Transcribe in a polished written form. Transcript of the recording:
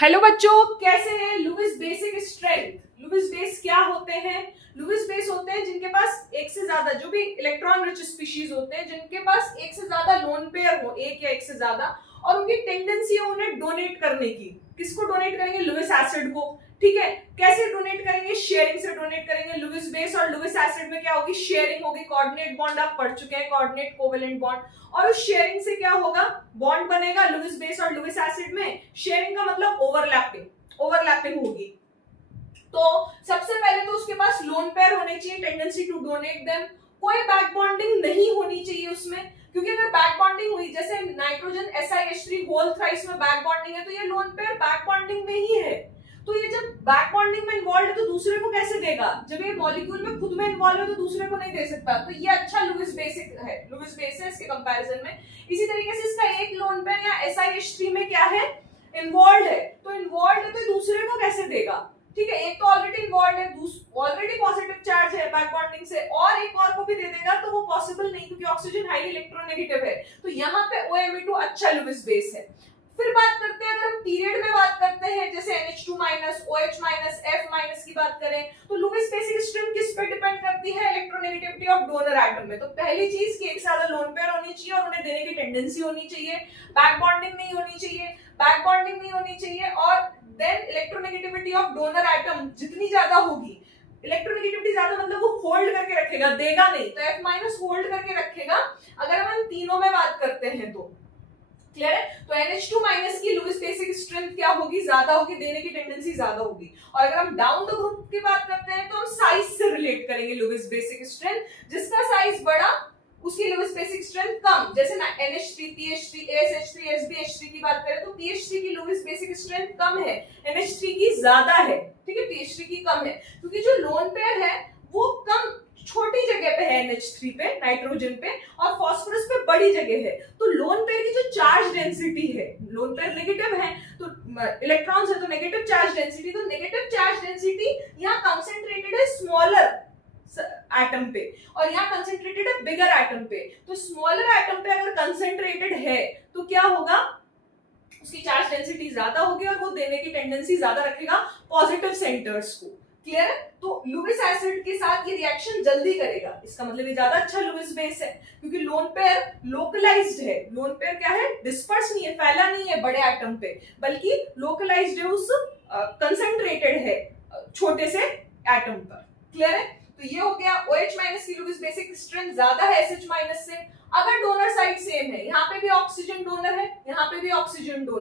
Hello बच्चों, कैसे हैं? Lewis basic strength. Lewis base क्या होते हैं? लुईस बेस होते हैं जिनके पास एक से ज्यादा, जो भी इलेक्ट्रॉन रिच स्पीशीज होते हैं जिनके पास एक से ज्यादा लोन पेयर हो, एक या एक से ज्यादा, और उनकी टेंडेंसी है उन्हें डोनेट करने की। किसको डोनेट करेंगे? लुईस एसिड को। ठीक है, कैसे डोनेट करेंगे? शेयरिंग से डोनेट करेंगे। लुईस बेस और लुईस एसिड में क्या होगी? शेयरिंग होगी। कोऑर्डिनेट बॉन्ड आप पढ़ चुके हैं, कोऑर्डिनेट कोवेलेंट बॉन्ड। और उस शेयरिंग से क्या होगा? बॉन्ड बनेगा लुईस बेस और लुईस एसिड में। शेयरिंग का मतलब ओवरलैपिंग होगी। तो सबसे पहले तो उसके पास लोन पेयर होने चाहिए, टेंडेंसी टू डोनेट देम। कोई बैक बॉन्डिंग नहीं होनी चाहिए उसमें, क्योंकि अगर बैक बॉन्डिंग हुई, जैसे नाइट्रोजन SiH3 होल थ्राइस में बैक बॉन्डिंग है, तो ये लोन पेयर बैक बॉन्डिंग में ही है। तो ये जब बैक बॉन्डिंग में इन्वॉल्व है तो दूसरे को कैसे देगा? जब ये मॉलिक्यूल में खुद में इन्वॉल्व है तो दूसरे को नहीं दे सकता। तो ये अच्छा लुईस बेसिक है, लुईस बेस है इसके कंपैरिजन में। इसी तरीके से इसका एक लोन पेयर या SiH3 में क्या है? इन्वॉल्व है। तो इन्वॉल्व है तो दूसरे को कैसे देगा? ठीक है, एक तो ऑलरेडी इन्वॉल्व है, ऑलरेडी पॉजिटिव चार्ज है बैक बॉन्डिंग से, और एक और को भी दे देगा तो वो पॉसिबल नहीं, क्योंकि ऑक्सीजन हाईली इलेक्ट्रोनेगेटिव है। तो यहाँ पे OMe2 अच्छा लुईस बेस है। फिर बात करते हैं, अगर हम पीरियड में बात करते हैं, जैसे NH2-, OH-, F- की बात करें, तो लुईस बेसिक स्ट्रेंथ किस पे डिपेंड करती है? इलेक्ट्रोनेगेटिविटी ऑफ डोनर एटम में। तो पहली चीज कि एक से ज्यादा लोन पेयर होनी चाहिए और उन्हें देने की टेंडेंसी होनी चाहिए। बैक बॉन्डिंग नहीं होनी चाहिए, और then electronegativity of donor atom जितनी ज्यादा होगी, इलेक्ट्रोनेगेटिविटी ज्यादा मतलब वो होल्ड करके रखेगा, देगा नहीं, तो F- होल्ड करके रखेगा। अगर हम इन तीनों में बात करते हैं तो क्लियर है। तो NH2- की लुईस बेसिक स्ट्रेंथ क्या होगी? ज्यादा होगी, देने की टेंडेंसी ज्यादा होगी। और अगर हम डाउन द ग्रुप की बात करते हैं तो हम साइज से रिलेट करेंगे लुईस बेसिक स्ट्रेंथ। जिसका साइज बड़ा उसकी लुईस बेसिक स्ट्रेंथ कम। जैसे NH3, PH3, ASH3, SbH3 की बात करें तो PH3 की लुईस बेसिक स्ट्रेंथ कम है, NH3 की ज्यादा है। ठीक है, PH3 की कम है, क्योंकि जो लोन पेयर है वो कम छोटी जगह पे है, NH3 पे, नाइट्रोजन पे, और फास्फोरस पे बड़ी जगह है। तो लोन पेयर की जो चार्ज डेंसिटी है, लोन पेयर नेगेटिव है तो इलेक्ट्रॉन्स है तो नेगेटिव चार्ज डेंसिटी, तो नेगेटिव चार्ज डेंसिटी यहाँ कंसेंट्रेटेड है स्मॉलर एटम पे, और यहाँ कंसेंट्रेटेड है बिगर एटम पे। तो स्मॉलर एटम पे अगर कंसेंट्रेटेड है तो क्या होगा? उसकी चार्ज डेंसिटी ज्यादा होगी और वो देने की टेंडेंसी ज्यादा रखेगा पॉजिटिव सेंटर्स को। क्लियर है? तो लुईस एसिड के साथ ये रिएक्शन जल्दी करेगा, इसका मतलब ये ज्यादा अच्छा लुईस बेस है, क्योंकि लोन पेयर लोकलाइज्ड है। लोन पेयर क्या है? डिस्पर्स नहीं है, फैला नहीं है बड़े एटम पे, बल्कि लोकलाइज्ड है, उस कंसेंट्रेटेड है छोटे से एटम पर। क्लियर है? तो ये हो गया OH- की लुईस बेसिक स्ट्रेंथ ज्यादा है SH- से। अगर डोनर साइड सेम है, यहाँ पे भी ऑक्सीजन डोनर है, यहाँ पे भी ऑक्सीजन डोनर